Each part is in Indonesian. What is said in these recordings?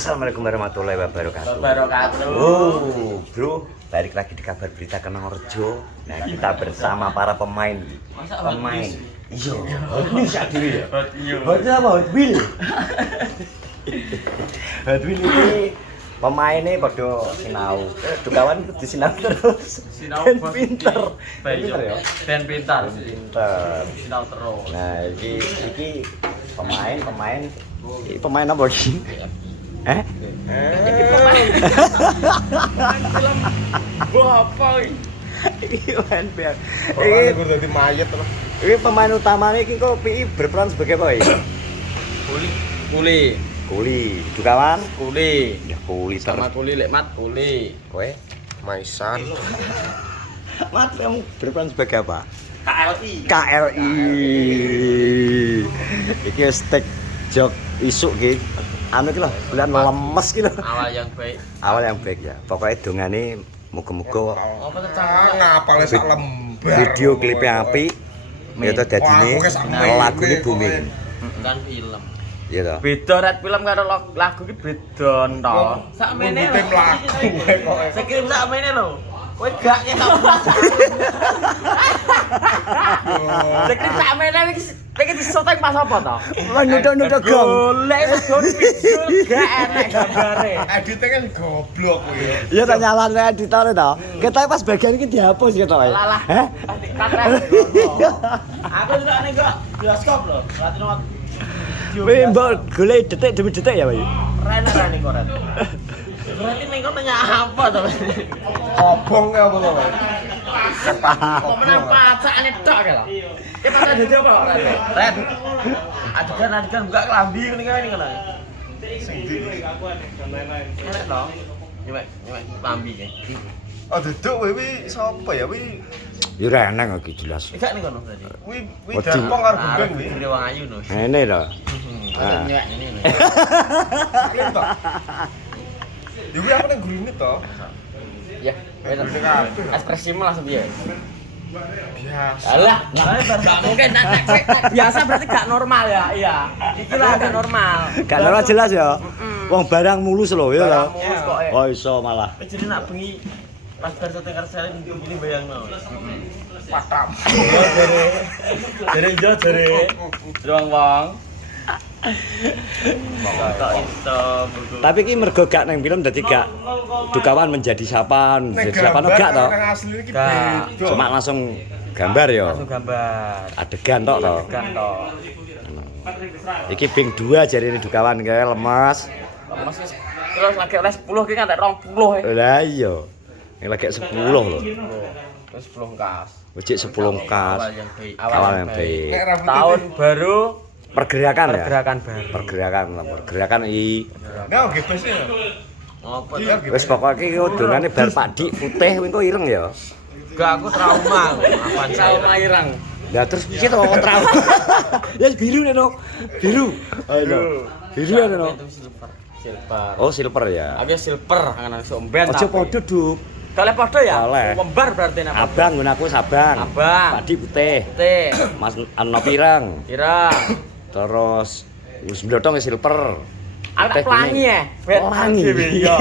Assalamualaikum warahmatullahi wabarakatuh. Bro, balik lagi di kabar berita Kenongorjo. Nah, kita bersama para pemain. Iya, Hot News ya diri ya. Hot apa? Hot Wheel. Hot Wheel ini pemainnya pada sinau. Dukawan kudu sinau terus. Sinau pinter. Pinter ya. Ben pintar. Sinau terus. Nah, iki pemain apa iki? Iki pemain. Film gua apa iki? Iki pemain biar. Iki kudu dadi mayit terus. Ini pemain utamanya ini kok PI berperan sebagai apa ya? Kuli. Dukawan? Kuli. Ya kuli Sama kuli lek mat kuli. Kowe? Maisan. Mat kamu berperan sebagai apa? KLI. Iki stek jok isuk ki. Anu ki lho, bulan lemes ki lho. Awal yang baik Ya. Pokoknya dongane muga-muga Apa tuh ngapal sak lembar. video klipnya apik. Ya to dadine lagune booming. kan film. Iya to. Beda red film karo lagu ki beda to. Sakmene tim lagu kok. Sekirim sakmene lho. Kowe gak nyetok. Sekirim sakmene iki disotek pas apa to? Nutuk-nutuk gong. Golek video gak enak gambare. Edite kan goblok kuwi. Iya tak nyalane editore to. Ketoke pas bagian iki dihapus ketoke. Lalah. Heh? Keren. Aku juga ning kok bioskop lho. Latino. Wih, mbok golek detik demi detik ya, Pak. Keren ning kok. Berarti ning kok nanya apa to? Obong ya apa to? Kok menang pacakane tok ke lho. Ki pacak dadi apa ora? Red. Adegan buka kelambi ngene kae ngono. Enak dong. Nyewek kelambi ki. Oh duduk wi sapa ya wi? Ya ora enak iki jelas. Gak ning kono tadi. Wi darpong karo gendeng wi. Gede wong ayu no. Ngene lho. Ah. Nyewek ngene. Klip to. Ya wi aku nang gurune to. Ya, ekspresimu langsung piye? Biasa. Alah, gak mungkin biasa berarti gak normal ya. Iya. Iki lah gak normal. Gak normal jelas ya. Wong barang mulus lho ya lho. Barang mulus kok, Oh iso malah. Jadi nak bengi pas bar syuting Karselin gini bayangno. Patam. Jare wong-wong. Kok iso buku. Tapi iki mergo gak nang film dadi gak Dukawan menjadi siapaan, menjadi siapaan gak to. Asli iki Gak. beda. Cuma langsung gambar ya. Langsung gambar. Adegan tok to. Kan to. Iki ping 2 jarine Dukawan kae lemes. Terus lagi oleh 10 ki kan tek 20 e. Lah iya. Ini lagi 10 lho. Terus 10 kas. Ojek 10 kas. Awal yang baik. Nek rambutnya Tahun baru Pergerakan ya. Pergerakan i. Nek oke bes ya. Ngopo Iya, to? gitu. Wis pokoke iki udungane bar Pak Dik putih kuwi kok ireng ya. Gak aku trauma. Apaan trauma irang? Lah terus piye to kok trauma? Ya biru nek no. Biru. Ayo. Biru ya no. Silver. Oh silver ya. Aku silver kan somben Aja padha Duk. Kalian podo ya? Oleh. Membar berarti napa? Abang nggon aku sabang. Abang. Pak Dik putih. Teh. Mas Ano pirang. Irang. Terus wis mblotong silver. Ada pelangi ya? Pelangi. Iya.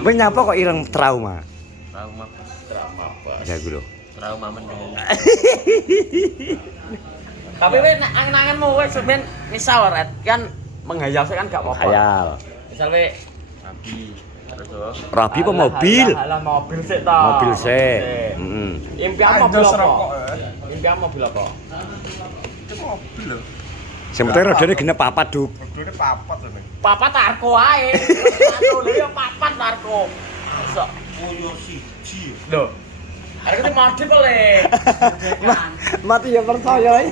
Kowe nyapa kok ireng trauma? Trauma apa? Ya gue lho. Trauma meneng. Tapi weh angen-angenmu weh sebenarnya misal Red kan menghayal kan gak apa-apa. Khayal. Misal weh Terus Rabi apa mobil? Alah mobil sik ta. Mobil sik. Heeh. Impian mobil apa? Impian mobil apa? Itu mobil lho. Sing penting rodane genep papat, Duk. Rodone papat lho ning. Papat Arko ae. Satu lho ya papat Arko. Sok Koyo siji. lho. Arek iki modif le. Mati ya percaya.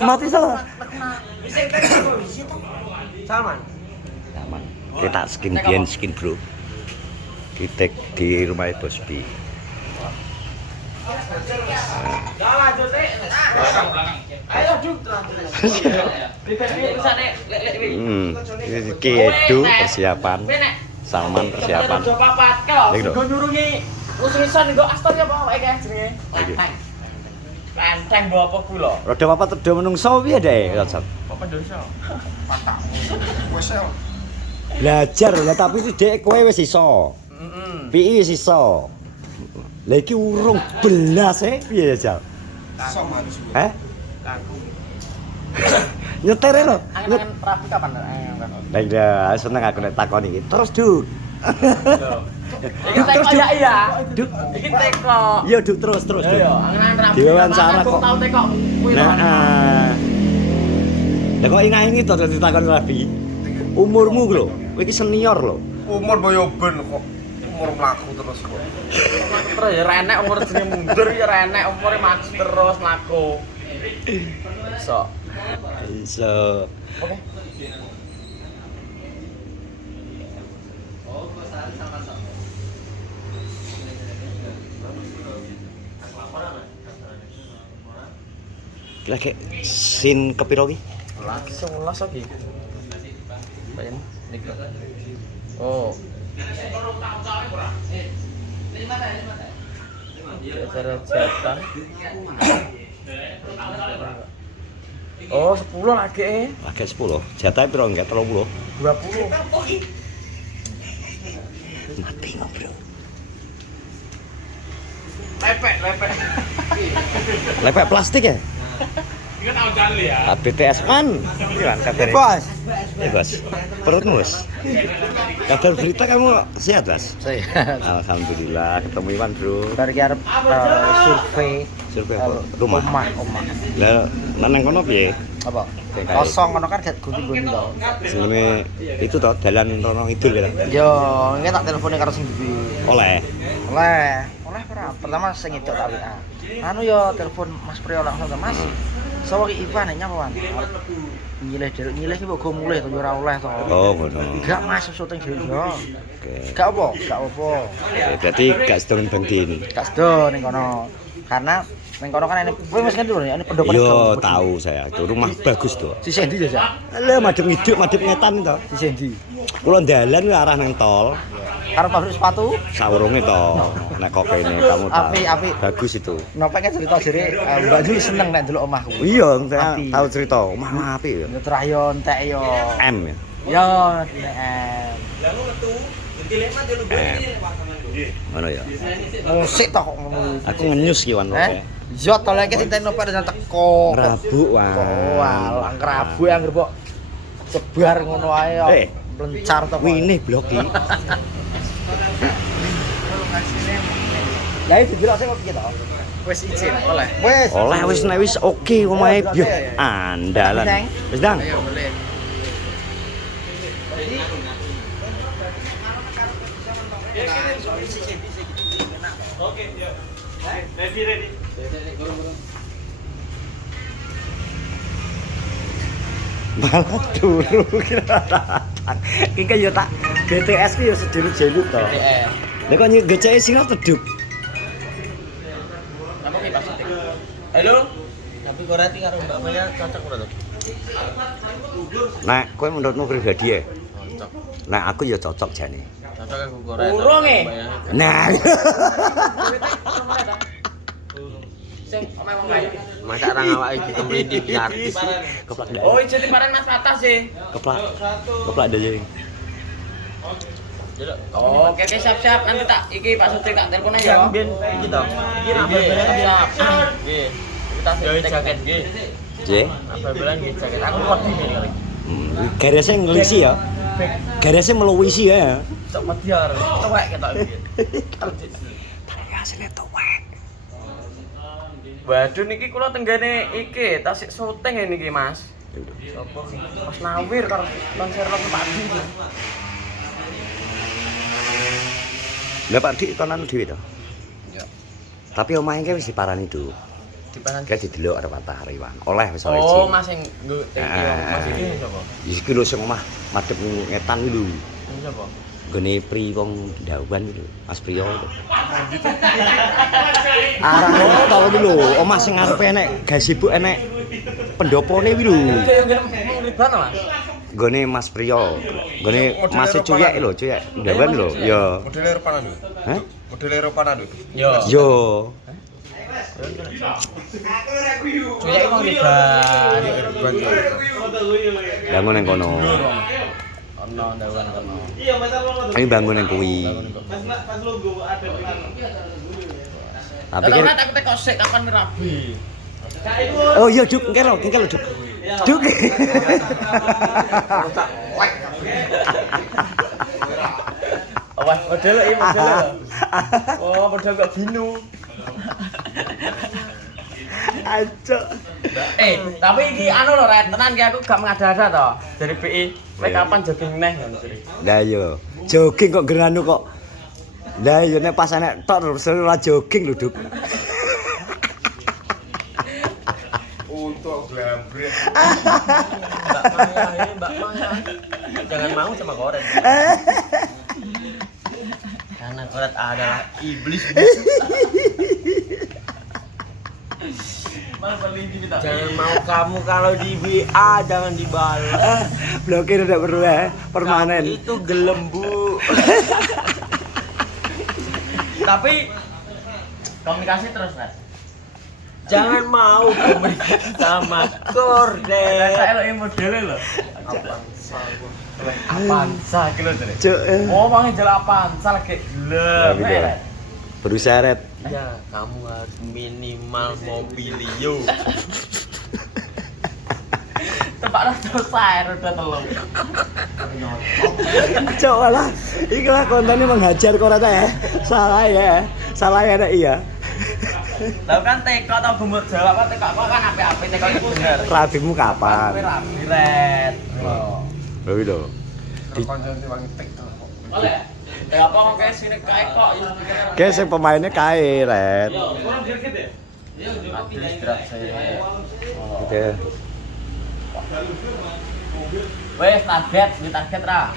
Mati salah. Bisa Salman. Aman. Kita skin bro. Kita di rumah Bos B. Lah lanjut sik. Ayo Duk. Bisa nek lek Iki Edu persiapan. Salman persiapan. Coba papat kok. Iki lho. Go nurungi usul-usul nggo Astor ya apa wae kae jenenge. Iki. Kan. enteng mbok apa ku lho. Roda apa tedo menungso piye deh, Cocok? Apa dosa? Wes ya. Belajar lah tapi dhek kowe wis iso. Heeh. Piye wis iso. Lah iki urung belas piye Jal? Iso manus. Heh? Nyetere lho. Angen rapi kapan? Lah iya, seneng aku nek takon iki. Terus, Duk. Iki teko ya iya. Duk. Iki teko. Iya, Duk, terus, Duk. Iya, angen rapi. Diwawancara kok. Tau teko kuwi lho. Nah. Lah kok ingat-ingat to ditakon Rabi. Umurmu lho, kowe iki senior lho. Umur boyo ben kok. Umur mlaku terus kok. Terus ya renek umur jenenge mundur ya renek umure maju terus mlaku. Iso. Iso. Oke. Lagi sin kepiro ki? 11 lagi. Bayan niku. Oh. Cara jatan. Oh, 10 lagi. Lagi 10. Jatahe piro enggak 30. 20. Mati ngobrol. Lepek. Lepek plastik ya? Ini kan awal ya. BTS man. Gimana kabar? Bos. Bos. Perutmu, Bos. Kabar berita kamu sehat, Bos? Sehat. Alhamdulillah, ketemu Iwan, Bro. Dari arep survei Apa? Rumah. omah. Lah, nang kono piye? Apa? Kosong kono kan gak gunti-gunti to. Jenenge itu to dalan rono idul ya. Yo, iki tak telepone karo sing ndi. Oleh. Oleh ora. Pertama sing itu tak WA. Anu yo telepon Mas Priyo langsung ke Mas. Sawo ki Ivan nyapa Wan. Nyilih ki kok go mulih to ora oleh to. Oh, ngono. Enggak Mas syuting dhewe yo. Oke. Gak apa. Oke, berarti gak sedon bentin. Gak sedo ning kono. Karena ning kono kan kowe wis ngerti lho ini pendopo. Yo, tahu saya. Itu rumah bagus tuh. Si Sendi jajak. Lah madhep ngiduk, madhep ngetan to. Si Sendi. Kula dalan kuwi arah nang tol. Karo pabrik sepatu. Saurunge to. Nek kopene kamu tahu. Apik. Bagus itu. Nopek kan cerita jere Mbak Juli seneng nek ndelok omahku. Iya, saya Apik. tahu cerita. Omah apik ya. Yo terah yo entek yo. M ya. Yo DM. Ngono ya. Musik to kok ngono. Aku ngenyus ki wan pokoke. Yo to lek sinten nopo ada teko. Rabuk wan. Wah, ngrabu anggere kok sebar ngono ae yo. Lencar to. Wini blok iki. Lah itu jelas kok piye to? Wis izin oleh. Wis. Oleh wis nek wis oke omahe yo andalan. Wis Dang. Ayo boleh. Oke, yuk. Ready. Malah turu kira. Iki kan yo tak BTS ki yo sejelut-jelut to. BTS. Lah kok ngeceke sira teduk. Apa ki Pak Sitik? Halo. Tapi korati karo Mbak Maya cocok ora to? Nah, kowe menurutmu pribadi ya? Cocok. Nah, aku ya cocok jane. Cocok aku korati. Urung e. Nah. Sing omae wong kaya. Masa orang awak iki komedi artis. Keplak Oh, ijo timparan Mas Patah sih. Keplak ada jadi. Oh, oke siap-siap nanti tak iki Pak Sutik tak telepon aja. Yang ben iki to. Iki nambah Siap. Nggih. Kita sing jaket nggih. J. Nambah belan nggih jaket. Aku wedi nih. Garisnya ngelisi ya. Garisnya meluwisi ya. Cok mediar. Tuwek ketok iki. Garisnya tuwek. Waduh niki kula tenggane iki tasik syuting niki Mas. Sopo sih? Mas Nawir karo konser Lok Pak Di. Lah Pak Dik kono dhewe to. Iya. Tapi omahe ki wis diparani Duk. Diparan. Kayak didelok arep matahari wan. Oleh wis oleh Oh, izin. Mas sing nggo teki Mas iki sapa? Iki lho sing omah madhep ngetan iki lho. Ini sapa? Gone pri wong ndawan iki lho, Mas Priyo. Arah tau iki lho, omah sing ngarepe enek gazebo enek pendopone iki lho. Riban Mas. Gone Mas Priyo. Gone Mas Cuyek lho, Cuyek ndawan lho. Ya. Model Eropa lho. Hah? Model Eropa lho. Yo. Yo. Cuy emang dibahas. Bangun yang kono. Ono ndawan kono. Ini bangun yang kuwi. Tapi Tapi kan aku tekok sik kapan rabi. oh iya Duk, engke lho Duk. Duk. Wah, model iki model. Oh, model kok binu. Aco. Tapi iki anu lho, Red, tenan ki aku gak ngada-ada to. Dari PI, mek kapan jogging neh ngono jare. Lah iya, jogging kok geranu kok. Lah iya nek pas enek tok terus ora jogging lho Duk. Untuk glambret. Mbak Maya. Jangan mau sama koret. Karena koret adalah iblis. Jangan mau kamu kalau di WA jangan dibalas. Blokir udah perlu ya, permanen. Kamu itu gelembu. Tapi komunikasi terus, Red. Jangan mau komunikasi sama korden. Saya lo modelnya lo. Avanza kilo tadi. Cuk. Oh, mangnya jalan Avanza lagi gelem. Berusaha Red. Ya, kamu harus minimal mobilio. Tepaklah selesai roda telung. Cok lah, iki lah kontennya menghajar kok rata ya. Salah ya. Salah ya nek iya. Lah kan teko tau gumut Jawa apa teko kok kan apik-apik teko iku bener. Rabimu kapan? Kowe rabi Red. Lho lho. Terkonjol wangi tek. Oleh. Apa kok kayak sini kae kok iso pikirnya. Kayak sing pemainnya kae Red. Kurang dikit ya? Iya, istirahat saya. Oke. Wes target ra.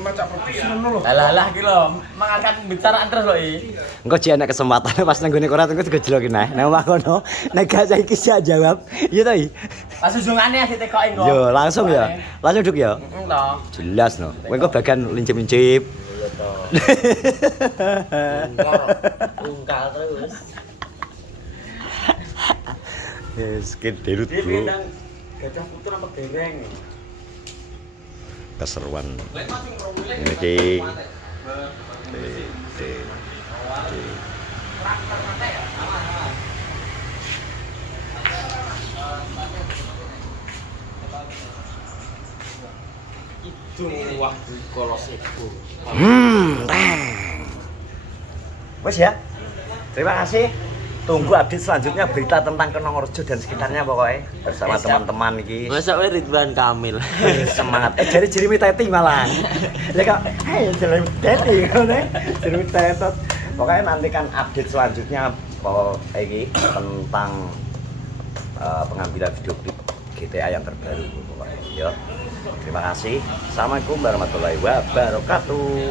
Macak produksi ngono lho. Lah ki lho, mengangkat pembicaraan terus lho iki. Engko jek enek kesempatan pas nang gone korat engko digejeloki nah. Nang omah kono nek gak saiki sak jawab. Iya to, I? Pas ujungane asih tekoki engko. Yo, langsung ya. Langsung Duk ya. Heeh to. Jelas no. Kowe engko bagian lincip-lincip. Iya to. Ungkal terus. Yes, derut Dia bro. nang gajah puter apa dereng? Keseruan. Ini ki. Itu wah kolos itu. Teng. Wes ya. Terima kasih. Tunggu update selanjutnya berita tentang Kenongorjo dan sekitarnya pokoknya bersama teman-teman iki. Masa we Ridwan Kamil. Semangat. Jadi Jeremy Teti malah. Ya kok, Jeremy Teti ngono. Jeremy Teti. Pokoknya nantikan update selanjutnya iki tentang pengambilan video klip GTA yang terbaru pokoknya. Yo. Terima kasih. Assalamualaikum warahmatullahi wabarakatuh.